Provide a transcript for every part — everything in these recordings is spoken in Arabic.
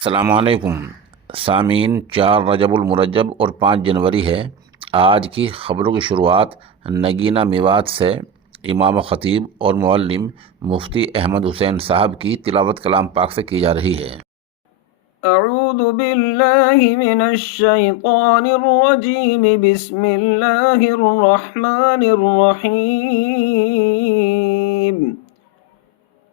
अस्सलामुअलैकुम सामीन। 4 रजबुल मुरज्जब और 5 जनवरी है। आज की ख़बरों की शुरुआत नगीना मेवात से इमाम ख़तीब और मुअल्लिम मुफ्ती अहमद हुसैन साहब की तिलावत कलाम पाक से की जा रही है। अऊज़ु बिल्लाहि मिनश शैतानिर रजीम। बिस्मिल्लाहिर रहमानिर रहीम।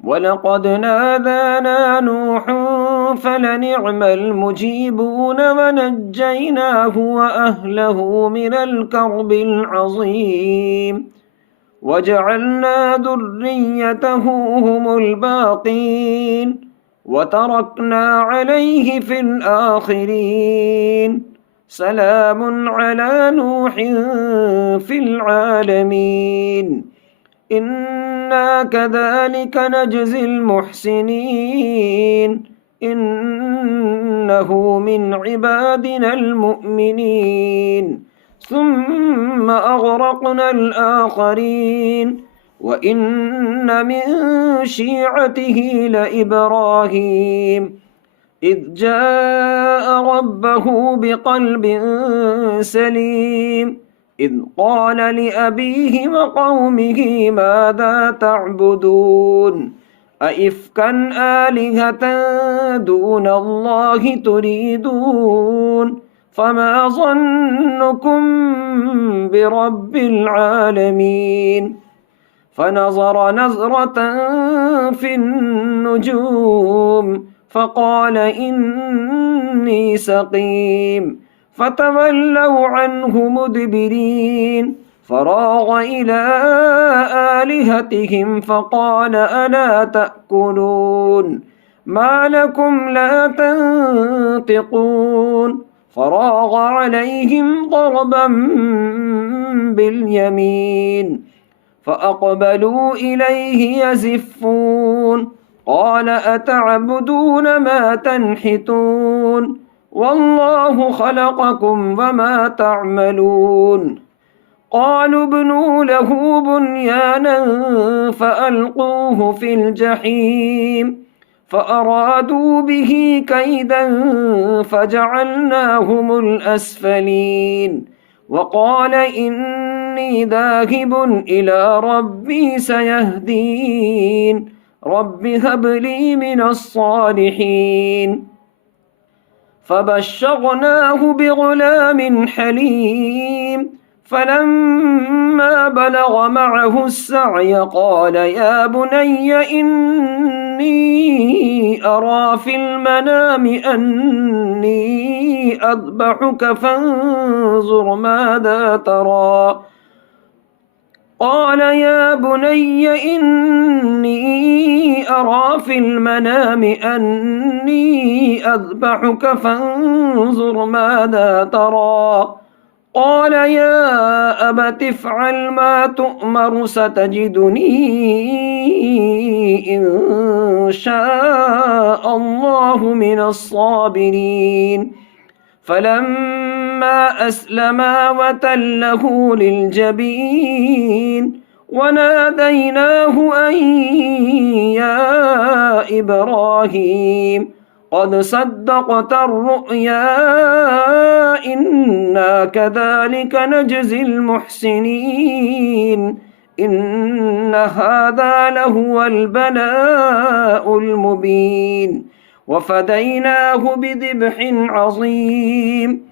वलक़द नादाना नूहुन फलनिअमल मुजीबून वनज्जयनाहु वअहलहु मिनल कर्बिल अज़ीम वजअलना ज़ुर्रिय्यतहु हुमुल बाक़ीन वतरकना अलैहि फ़िल आख़िरीन सलामुन अला नूहिन फ़िल आलमीन इन्ना कज़ालिक नजज़िल मुहसिनीन इन्नहु मिन इबादिनल मुअमिनीन सुम्मा अग़रक़नल आख़रीन व इन्न मिन शिअतिही लइब्राहीम इज़ जाअ रब्बहु बिक़ल्बिन सलीम इज़ क़ाल लिअबीहि व क़ौमिहि माज़ा तअबुदून अइफ़्कन आलिहतन दूनल्लाहि तुरीदून फ़मा ज़न्नुकुम बिरब्बिल आलमीन फ़नज़र नज़रतन फ़िन्नुजूम फ़क़ाल इन्नी सक़ीम फ़तवल्लव अन्हु मुदबिरीन फ़राग़ इला आलिहतिहिम फ़क़ाल अला तअकुलून मा लकुम ला तंतिक़ून फ़राग़ अलैहिम ضربا बिलयमीन फ़अक़बलू इलैहि यज़िफ़ून क़ाल अतअबुदून मा तन्हितून वल्लाहु ख़लक़कुम वमा तअमलून क़ालू इब्नू लहू बुन्यानन फ़अल्क़ूहु फ़िल जहीम फ़अरादू बिही कैदन फ़जअलनाहुमुल अस्फ़लीन वक़ाल इन्नी ज़ाहिबुन इला रब्बी सयहदीन रब्बि हब ली मिनस सालिहीन फ़बश्शरनाहु बिग़ुलामिन हलीम फ़लम्मा बलग़ मअहु السعي قال يا بني إني أرى في المنام أني أذبحك فانظر ماذا ترى قال يا بني إني أرى في المنام أني أذبحك فانظر ماذا ترى قال يا أبت افعل ما تؤمر ستجدني إن شاء الله من الصابرين فلما أسلما وتله للجبين وناديناه أن يا إبراهيم قد صدقت الرؤيا إنا كذلك نجزي المحسنين إن هذا لهو البلاء المبين وفديناه بذبح عظيم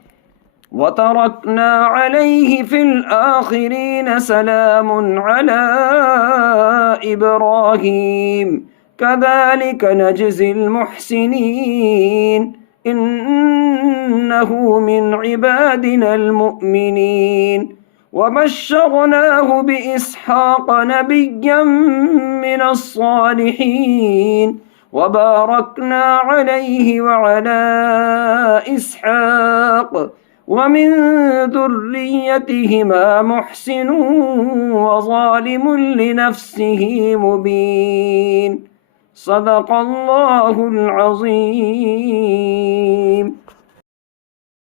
وتركنا عليه في الآخرين سلام على إبراهيم كذلك نجزي المحسنين إنه من عبادنا المؤمنين وبشرناه بإسحاق نبيا من الصالحين وباركنا عليه وعلى إسحاق ومن ذريتهما محسن وظالم لنفسه مبين صدق الله العظيم.